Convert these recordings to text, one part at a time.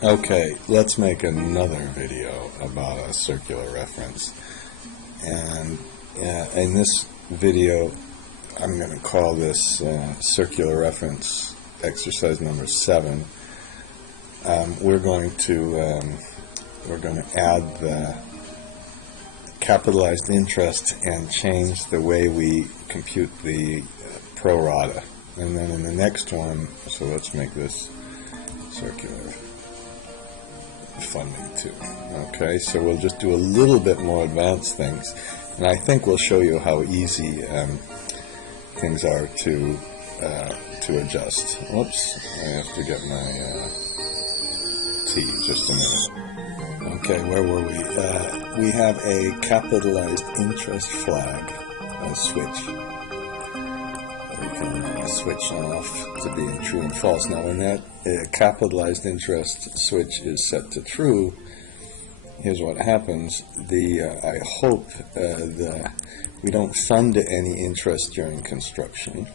Okay, let's make another video about a circular reference. And in this video, I'm going to call this circular reference exercise number 7. We're going to add the capitalized interest and change the way we compute the pro rata. And then in the next one, so let's make this circular funding too. Okay, so we'll just do a little bit more advanced things, and I think we'll show you how easy things are to adjust. Whoops, I have to get my tea. Just a minute. Okay, where were we? We have a capitalized interest flag, a switch. We can switch off to being true and false. Now, when that capitalized interest switch is set to true, here's what happens. I hope we don't fund any interest during construction.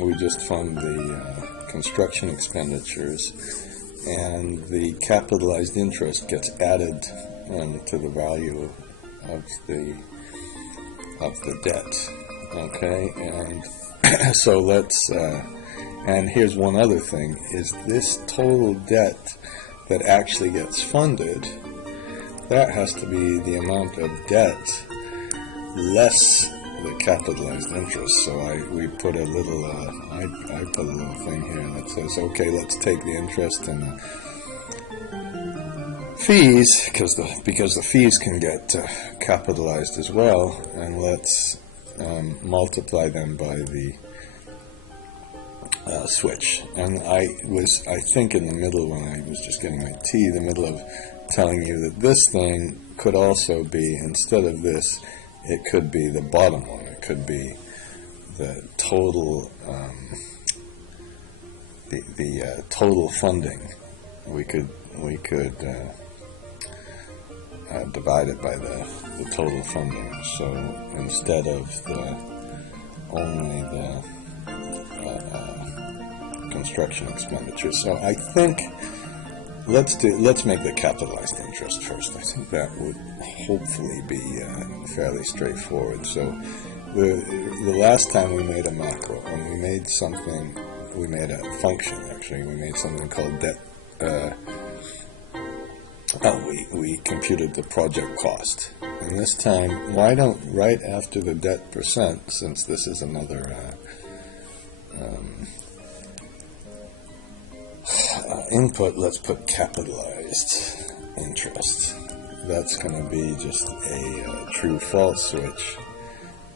We just fund the construction expenditures, and the capitalized interest gets added to the value of the debt. Okay, and so let's and here's one other thing, is this total debt that actually gets funded, that has to be the amount of debt less the capitalized interest. So we put a little I put a little thing here that says, okay, let's take the interest and the fees, because the fees can get capitalized as well, and let's multiply them by the switch. And I think in the middle, when I was just getting my tea, the middle of telling you that this thing could also be, instead of this, it could be the bottom one. It could be the total the total funding. We could divide it by the total funding. So instead of only the construction expenditures. So I think let's make the capitalized interest first. I think that would hopefully be fairly straightforward. So the last time we made a macro, and we made a function actually. We made something called debt. We computed the project cost. And this time, why don't, right after the debt percent, since this is another input, let's put capitalized interest. That's going to be just a true-false switch.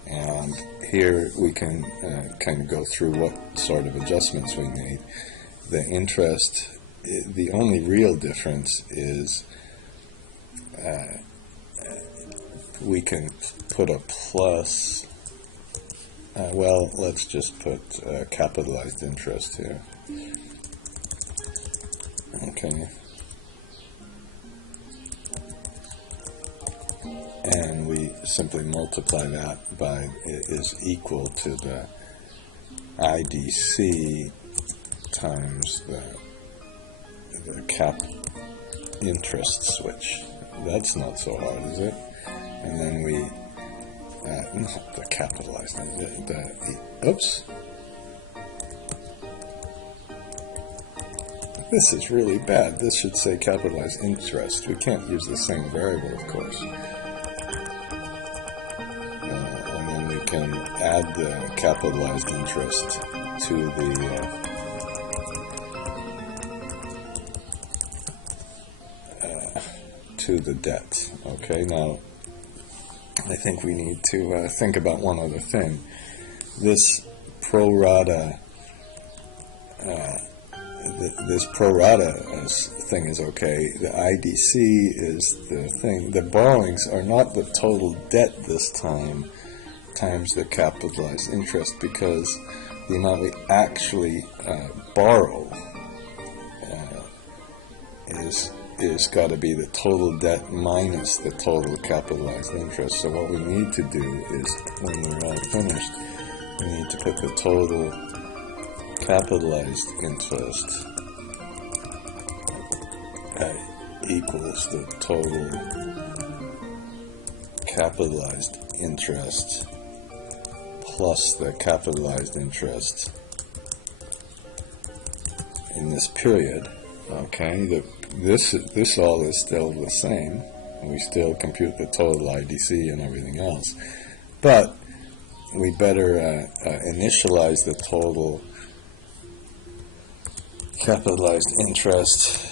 And here we can kind of go through what sort of adjustments we made. The interest, the only real difference is we can put a plus. Well, let's just put capitalized interest here. Okay. And we simply multiply that by, it is equal to the IDC times the cap interest switch. That's not so hard, is it? And then we, not the capitalized, oops. This is really bad. This should say capitalized interest. We can't use the same variable, of course. And then we can add the capitalized interest to the debt. Okay, now I think we need to think about one other thing. This pro rata thing is okay. The IDC is the thing. The borrowings are not the total debt this time times the capitalized interest, because the amount we actually borrow is got to be the total debt minus the total capitalized interest. So what we need to do is, when we're all finished, we need to put the total capitalized interest equals the total capitalized interest plus the capitalized interest in this period. Okay, this all is still the same. We still compute the total IDC and everything else, but we better initialize the total capitalized interest,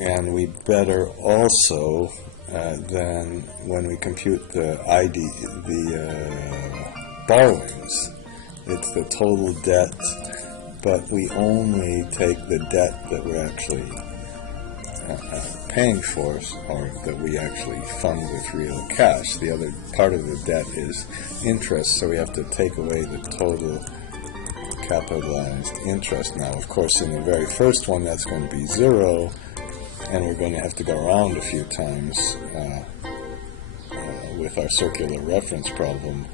and we better also then when we compute the borrowings, it's the total debt, but we only take the debt that we're actually paying for, or that we actually fund with real cash. The other part of the debt is interest, so we have to take away the total capitalized interest. Now, of course, in the very first one, that's going to be 0, and we're going to have to go around a few times with our circular reference problem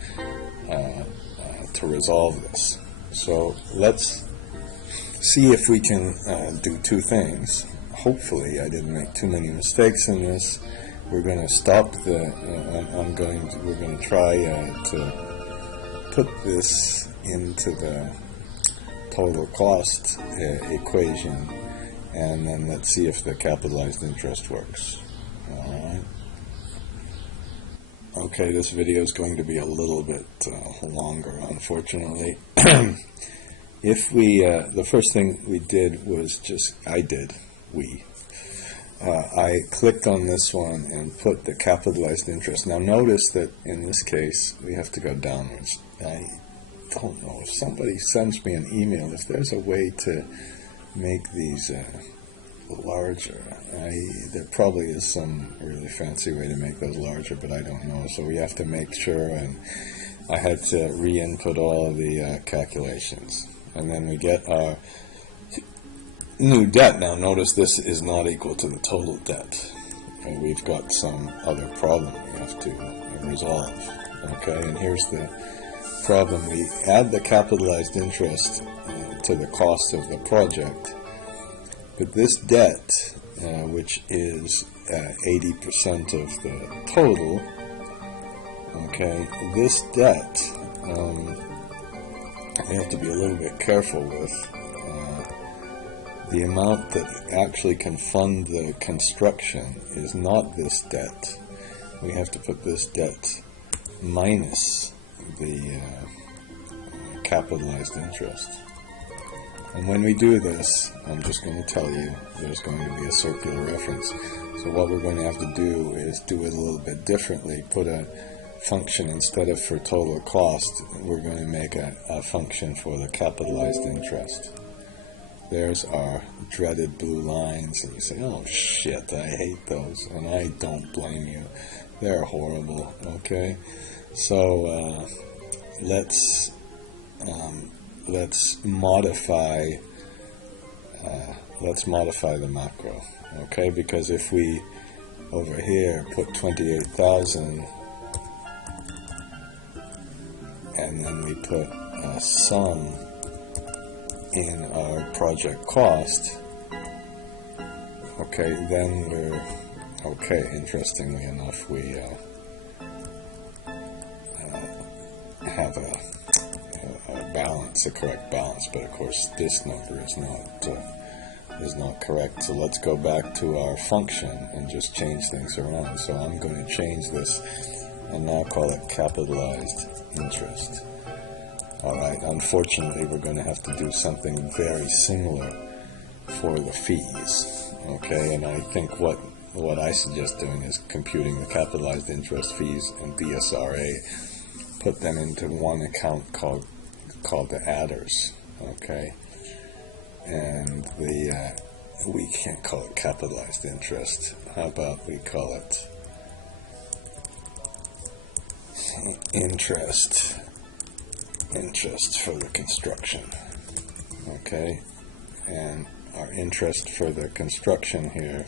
to resolve this. So let's see if we can do two things. Hopefully I didn't make too many mistakes in this. We're going to stop the we're going to try to put this into the total cost equation, and then let's see if the capitalized interest works. Alright. Okay, this video is going to be a little bit longer, unfortunately. If we, the first thing we did was I clicked on this one and put the capitalized interest. Now notice that in this case we have to go downwards. I don't know, if somebody sends me an email, if there's a way to make these larger. There probably is some really fancy way to make those larger, but I don't know, so we have to make sure, and I had to re-input all the calculations, and then we get our new debt. Now notice this is not equal to the total debt. Okay, we've got some other problem we have to resolve. Okay, and here's the problem. We add the capitalized interest to the cost of the project, but this debt, which is 80% of the total, okay, this debt we have to be a little bit careful with. The amount that actually can fund the construction is not this debt. We have to put this debt minus the capitalized interest. And when we do this, I'm just going to tell you, there's going to be a circular reference. So what we're going to have to do is do it a little bit differently. Put a function, instead of for total cost, we're going to make a function for the capitalized interest. There's our dreaded blue lines, and you say, oh shit, I hate those, and I don't blame you. They're horrible, okay? So let's modify the macro, okay? Because if we over here put 28,000 and then we put a sum in our project cost, okay, then we're okay. Interestingly enough, we have a balance, a correct balance, but of course this number is not correct. So let's go back to our function and just change things around. So I'm going to change this and now call it capitalized interest. Alright, unfortunately we're going to have to do something very similar for the fees, okay? And I think what I suggest doing is computing the capitalized interest, fees, and BSRA, put them into one account called the adders, okay? And we can't call it capitalized interest. How about we call it interest for the construction, okay? And our interest for the construction here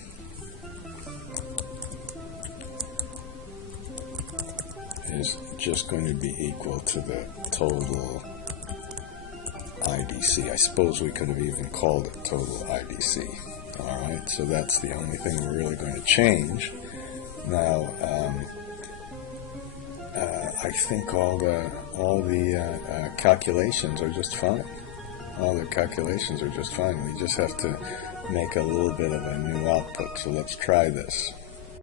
is just going to be equal to the total IDC. I suppose we could have even called it total IDC, All right, so that's the only thing we're really going to change. Now, I think all the calculations are just fine. All the calculations are just fine. We just have to make a little bit of a new output. So let's try this.